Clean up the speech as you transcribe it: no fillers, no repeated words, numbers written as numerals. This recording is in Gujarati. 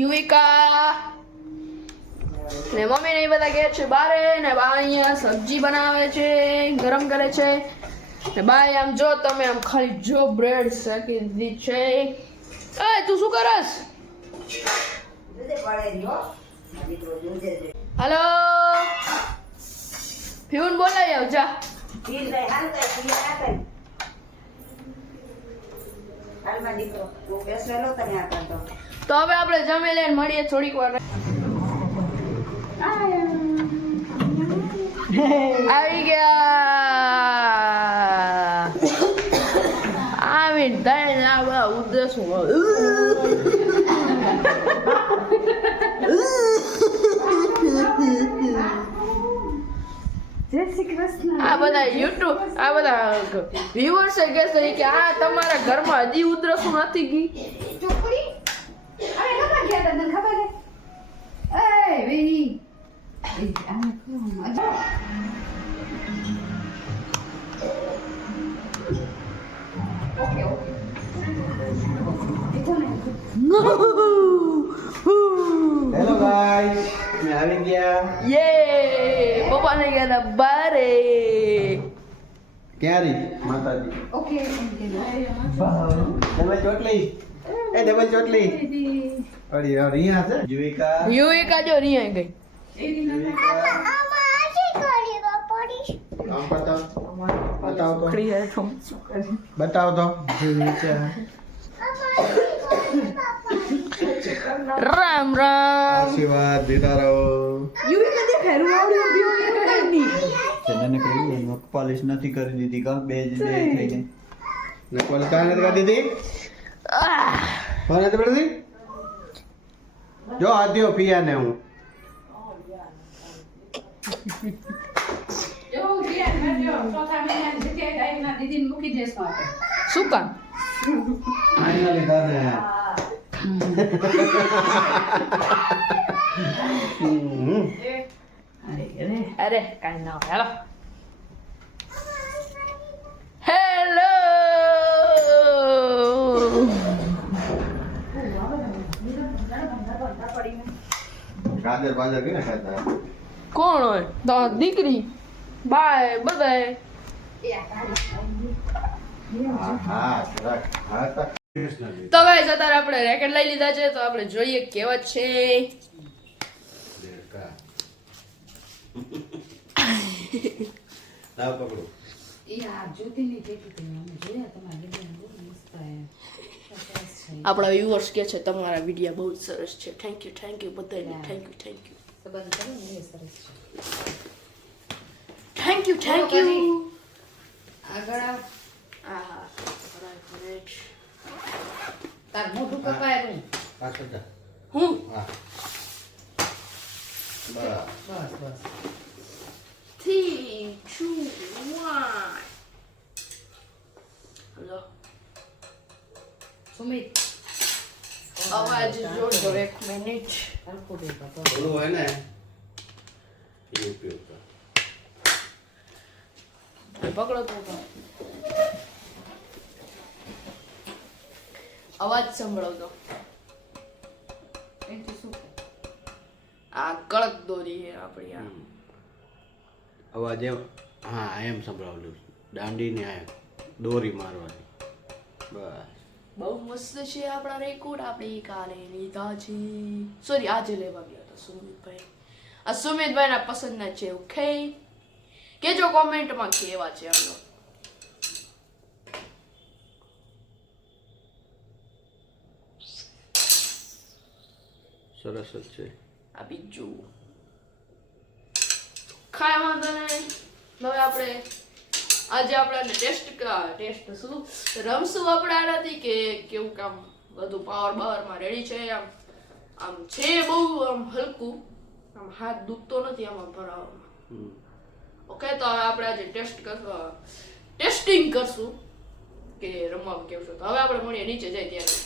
યુવિકા ને મમ્મી ને એ બધા ગયા છે બારે ને બા અહીંયા સબ્જી બનાવે છે, ગરમ કરે છે ને બાય આમ જો તમે આમ ખાલી જો બ્રેડ શેકી દીધી છે. એ તું શું કરસ? હાલો ફ્યુન બોલાય આવ જા. તો હવે આપણે જમી લઈને મળીએ થોડીક વાર. આવી ગયા આવી દઈને આ ઉદ્દેશું આ બધા યુટ્યુબ આ બધા વ્યુઅર્સ કહેશે કે આ તમારા ઘરમાં હજી ઉદ્રસું નથી ગઈ. ચોપડી અરે ખબર ગયા તને ખબર હે? એ very okay okay hello guys, મેં આવી ગયા. યે પપ્પા ને ગયા બારે. ક્યાં રહી માતાજી? ઓકે ડબલ ચોટલી, એ ડબલ ચોટલી અડી અહીંયા છે. યુવિકા જો રિયા ગઈ. કામ બતાવ બતાવ તો રામ રામ. આશીર્વાદ દેતા રહો. યુવિકા દેખાય રૂવાવડી ઉભી હોય ની ચંદને કહી પોલિશ નથી કરી દીધી કા બે જ થઈ ગઈ ને પોલિશ કાને કરી દીધી કોને તો પડી જો આદ્યો પિયા ને હું શું કામ ફાઇનલી દાદે અરે કાઈ ના હોય. હેલો ગાજર બાજર કેને ખાતા કોણ હોય? તો દીકરી બાય બધાય. હા તો ગાઈસ અત્યારે આપણે રેકેટ લઈ લીધા છે તો આપણે જોઈએ કેવા છે. લાવ પકડો. આપણા વ્યુઅર્સ કે છે તમારા વિડિયો બહુ સરસ છે. થેન્ક યુ બધાને થેન્ક યુ આગળ આહા રાઈટ. તાર મોઢું કપાયેલું પાછળ જા. હું હા બસ બસ 3 2 1 લો સુમિત અવાજ જોડો એક મિનિટ. હલકું દે બાપા ઓલું હોય ને એ ઉપયોગ કર. પકડો તો અવાજ સંભળાવતો. એનથી શું આ કડક દોરી છે આપણી. આ અવાજ એમ હા એમ સંભળાવલું દાંડીને આ દોરી મારવાની બસ. બહુ મસ્ત છે આપણા રેકોર્ડ. આપણે કાલે લીધા છે, સોરી આજે લેવા ગયા હતા સુમિતભાઈ. આ સુમિતભાઈના પસંદના છે. ઓકે કેજો કોમેન્ટમાં કેવા છે આનો. સરસ જ છે. આ બીજું ખાય વાંધો નહીં. હવે આપણે આજે આપણે ટેસ્ટ શું રમશું આપણે આનાથી કે કેવું કામ બધું પાવરમાં રેડી છે. આમ છે બહુ આમ હલકું, આમ હાથ દુખતો નથી આમાં ભરાવામાં. ઓકે તો હવે આપણે આજે ટેસ્ટિંગ કરશું કે રમવા કેવું છે. તો હવે આપણે મળીએ નીચે જાય ત્યારે.